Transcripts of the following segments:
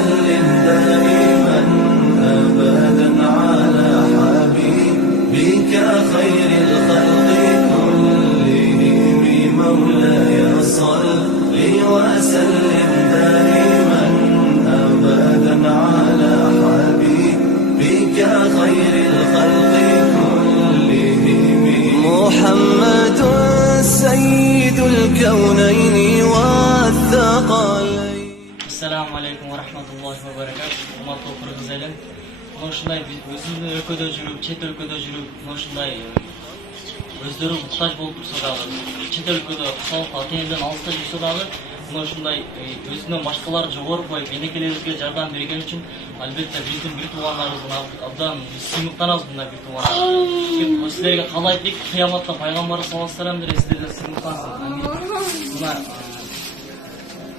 وسلم دائما أبدا على حبيبك خير الخلق كلهم مولاي صل وسلم دائما أبدا على حبيبك خير الخلق كلهم محمد سيد الكونين والثقلين. Assalamu alaikum wa rahmatullahi wa barakatuh. Урматтуу кыргыз элим, ушундай өзүнүн өлкөдө жүрүп, чет өлкөдө жүрүп, ушундай өздөрү муктаж болуп турса дагы, чет өлкөдө калп атайындан алыста жүрсө дагы, ушундай өзүнөн башкалар жогору коюп, энекелерибизге жардам берген үчүн албетте биздин бир туугандарыбызга абдан сыймыктанабыз. Мындай бир туугандар силерге каалай айтайык, кыяматта пайгамбар саллаллаху алейхи вассалам силерге сыймыктансыз.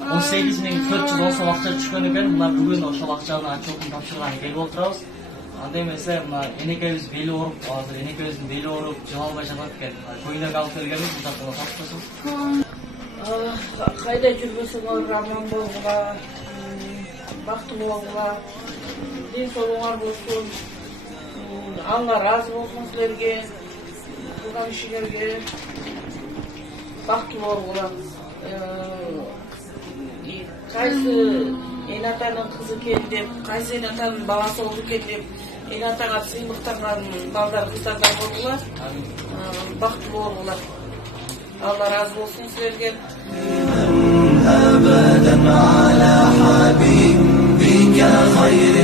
18.410 сом акча түшкөн экен. Мына бүгүн ошол акчаны отчетун тапшырганы келип отурабыз. Анда эмесе мына энекебиз бели ооруп, азыр энекебиздин бели ооруп, жыга албай жатат экен. Көйнөк алып келгенбиз, мында тапшырсыз. Кайда жүрбөсөңөр аман болгула, бактылуу болгула, ден соолугуңар болсун, алла ыраазы болсун силерге, кылган ишиңерге, бактылуу болгула. Кайсы эн атанын кызы экен деп, кайсы эн атанын баласы болду экен деп, эн атага сыймыктанган балдар кыздардай болгула, бактылуу болгула. Алла ыраазы болсун силерге. أبدا على حبيبك خير